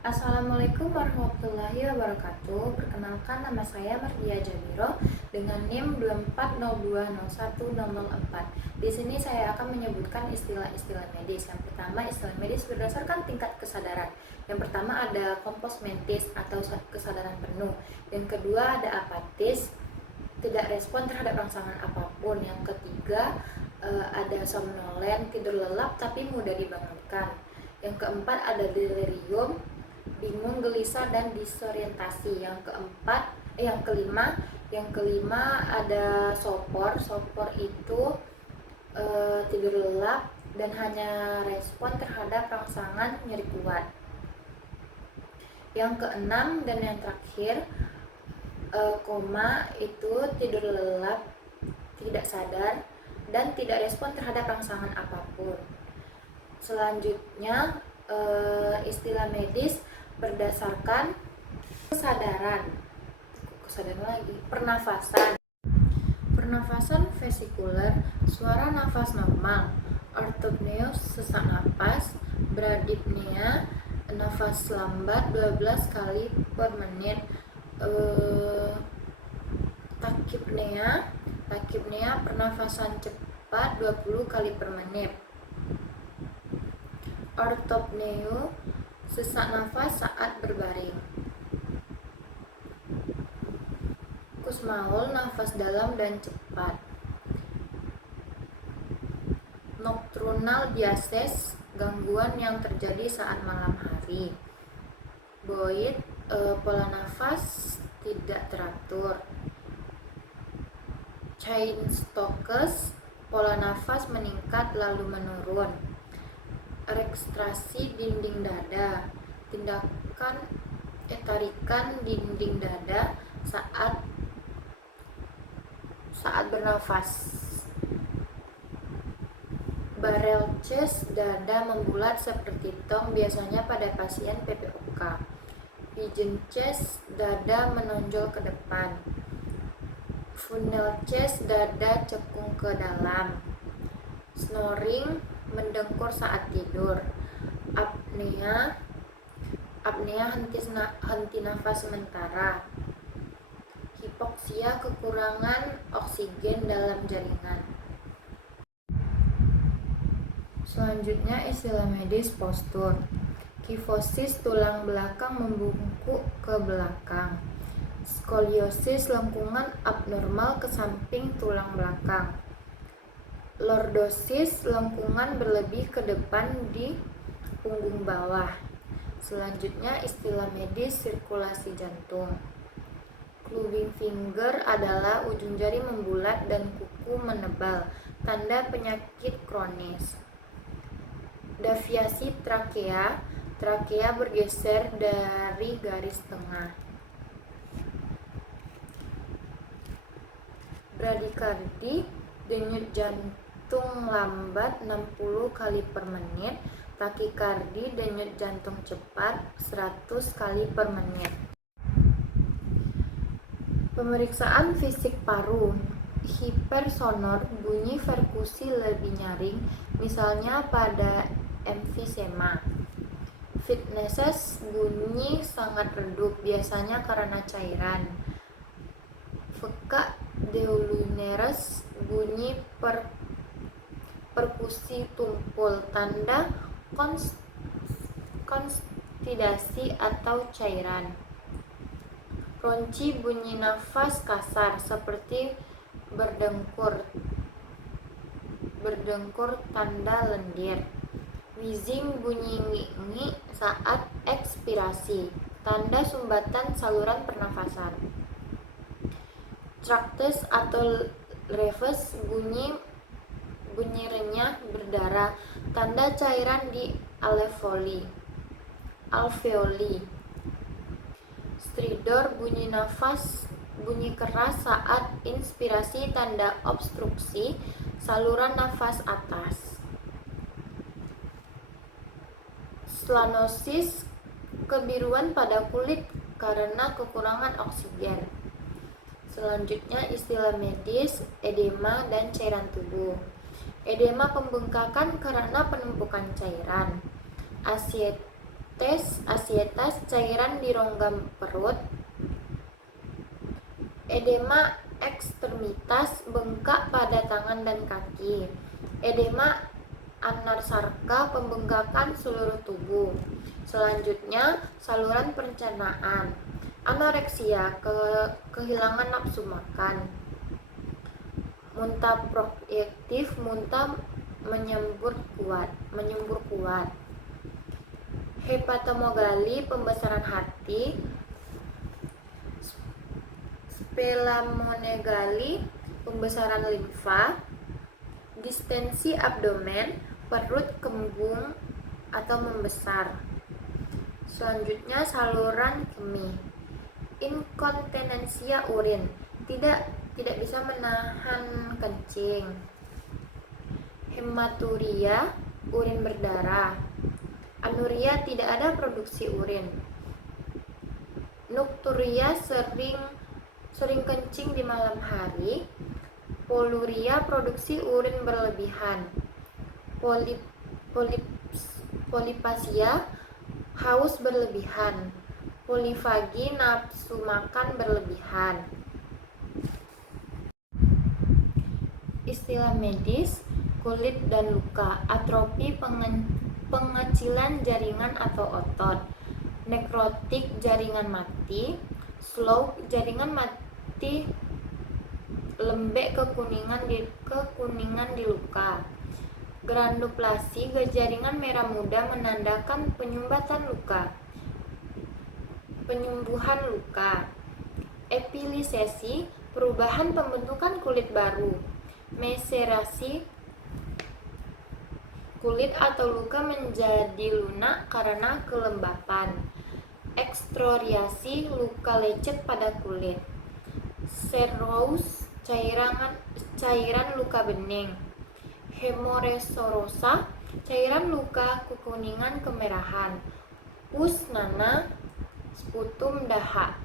Assalamualaikum warahmatullahi wabarakatuh. Perkenalkan, nama saya Mardia Jabiro dengan NIM 2402010004. Di sini saya akan menyebutkan istilah-istilah medis. Yang pertama, istilah medis berdasarkan tingkat kesadaran. Yang pertama ada kompos mentis atau kesadaran penuh. Yang kedua ada apatis, tidak respon terhadap rangsangan apapun. Yang ketiga ada somnolen, tidur lelap tapi mudah dibangunkan. Yang keempat ada delirium, bingung, gelisah, dan disorientasi. Yang kelima ada sopor. Sopor itu tidur lelap dan hanya respon terhadap rangsangan nyeri kuat. Yang keenam dan yang terakhir koma itu tidur lelap, tidak sadar, dan tidak respon terhadap rangsangan apapun. Selanjutnya istilah medis berdasarkan kesadaran lagi, pernafasan vesikuler, suara nafas normal, ortopnea sesak napas, bradypnea nafas lambat 12 kali per menit, takipnea pernafasan cepat 20 kali per menit, ortopnea sesak nafas saat berbaring, kusmaol nafas dalam dan cepat, nocturnal diases gangguan yang terjadi saat malam hari, boid pola nafas tidak teratur, Cheyne-Stokes pola nafas meningkat lalu menurun, rekstrasi dinding dada, tarikan dinding dada saat bernafas, barrel chest, dada membulat seperti tong biasanya pada pasien PPOK, pigeon chest, dada menonjol ke depan, funnel chest, dada cekung ke dalam, snoring, mendengkur saat tidur, apnea henti nafas sementara, hipoksia kekurangan oksigen dalam jaringan. Selanjutnya istilah medis postur, kifosis tulang belakang membungkuk ke belakang, skoliosis lengkungan abnormal ke samping tulang belakang, lordosis lengkungan berlebih ke depan di punggung bawah. Selanjutnya istilah medis sirkulasi jantung, clubbing finger adalah ujung jari membulat dan kuku menebal, tanda penyakit kronis, deviasi trakea bergeser dari garis tengah, bradikardi denyut jantung lambat 60 kali per menit, takikardi denyut jantung cepat 100 kali per menit. Pemeriksaan fisik paru, hipersonor, bunyi perkusi lebih nyaring, misalnya pada emfisema. Fitnesses, bunyi sangat redup, biasanya karena cairan. Veka deulinaris, bunyi perkusi tumpul, tanda konstidasi atau cairan. Ronci, bunyi nafas kasar seperti berdengkur, tanda lendir. Wheezing, bunyi ngi saat ekspirasi, tanda sumbatan saluran pernafasan. Tractus atau reflux, bunyi renyah berdarah, tanda cairan di alveoli. Stridor, bunyi keras saat inspirasi, tanda obstruksi saluran nafas atas. Slanosis, kebiruan pada kulit karena kekurangan oksigen. Selanjutnya istilah medis edema dan cairan tubuh. Edema pembengkakan karena penumpukan cairan. asietas cairan di rongga perut, edema ekstremitas bengkak pada tangan dan kaki, edema anarsarka pembengkakan seluruh tubuh. Selanjutnya saluran pencernaan, anoreksia kehilangan nafsu makan, muntah proaktif muntah menyembur kuat, hepatomegali pembesaran hati, splenomegali pembesaran limfa, distensi abdomen, perut kembung atau membesar. Selanjutnya saluran kemih, inkontinensia urin, tidak bisa menahan kencing, hematuria urin berdarah, anuria tidak ada produksi urin, nukturia sering kencing di malam hari, poluria produksi urin berlebihan, polipasia haus berlebihan, polifagi nafsu makan berlebihan. Istilah medis, kulit dan luka, atrofi pengecilan jaringan atau otot, nekrotik jaringan mati, slough jaringan mati lembek kekuningan di luka, granuloplasi jaringan merah muda menandakan penyumbatan luka, penyembuhan luka, epilisesi perubahan pembentukan kulit baru, meserasi kulit atau luka menjadi lunak karena kelembapan, eksfoliasi luka lecet pada kulit, cirrhosis cairan luka bening, hemorrhagia cairan luka kekuningan kemerahan, pus nana sputum dahak.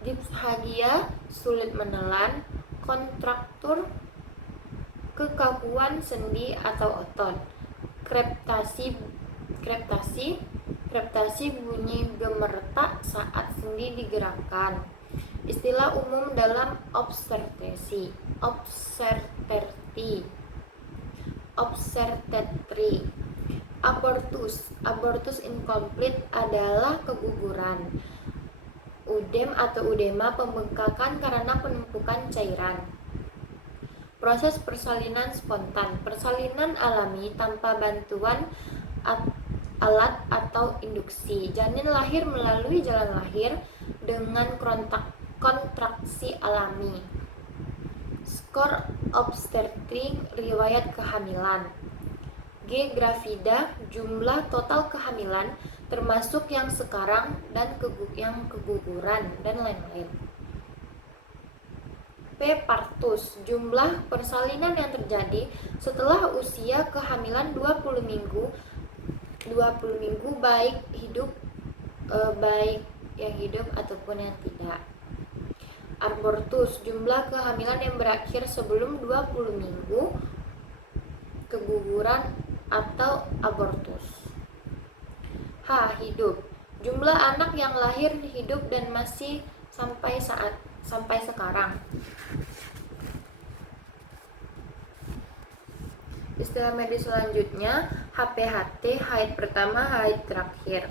Dipshagia sulit menelan, kontraktur kekakuan sendi atau otot, kreptasi bunyi gemeretak saat sendi digerakkan. Istilah umum dalam obstetri, abortus incomplete adalah keguguran, udem atau udema pembengkakan karena penumpukan cairan. Proses persalinan spontan, persalinan alami tanpa bantuan alat atau induksi. Janin lahir melalui jalan lahir dengan kontraksi alami. Skor obstetrik riwayat kehamilan. G. Gravida, jumlah total kehamilan termasuk yang sekarang dan yang keguguran dan lain-lain. P. Partus, jumlah persalinan yang terjadi setelah usia kehamilan 20 minggu baik yang hidup ataupun yang tidak. Abortus, jumlah kehamilan yang berakhir sebelum 20 minggu, keguguran atau abortus. H. Hidup, jumlah anak yang lahir hidup dan masih sampai sekarang. Istilah medis selanjutnya HPHT, haid pertama, haid terakhir.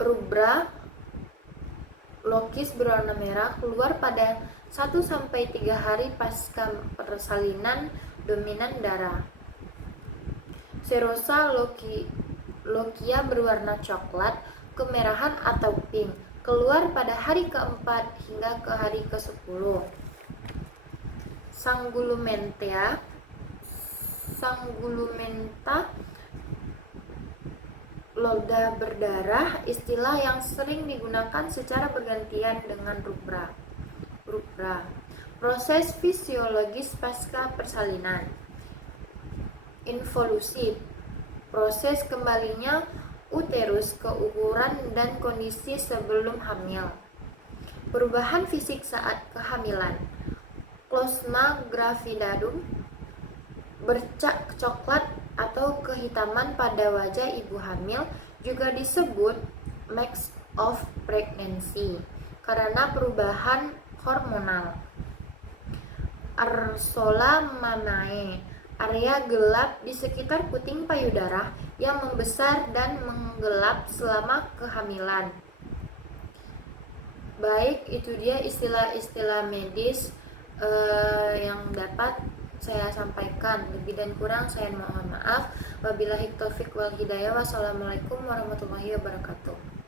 Rubra lokis berwarna merah keluar pada 1-3 hari pasca persalinan dominan darah. Serosa lokia berwarna coklat, kemerahan atau pink, keluar pada hari keempat hingga ke hari ke-10. Sanggulumenta loda berdarah, istilah yang sering digunakan secara bergantian dengan rubra. Proses fisiologis pasca persalinan. Involusi, proses kembalinya uterus ke ukuran dan kondisi sebelum hamil. Perubahan fisik saat kehamilan. Klosma gravidarum, bercak coklat atau kehitaman pada wajah ibu hamil, juga disebut marks of pregnancy karena perubahan hormonal. Arsola mamae, area gelap di sekitar puting payudara yang membesar dan menggelap selama kehamilan. Baik, itu dia istilah-istilah medis yang dapat saya sampaikan. Lebih dan kurang saya mohon maaf. Wabillahi taufik wal hidayah. Wassalamualaikum warahmatullahi wabarakatuh.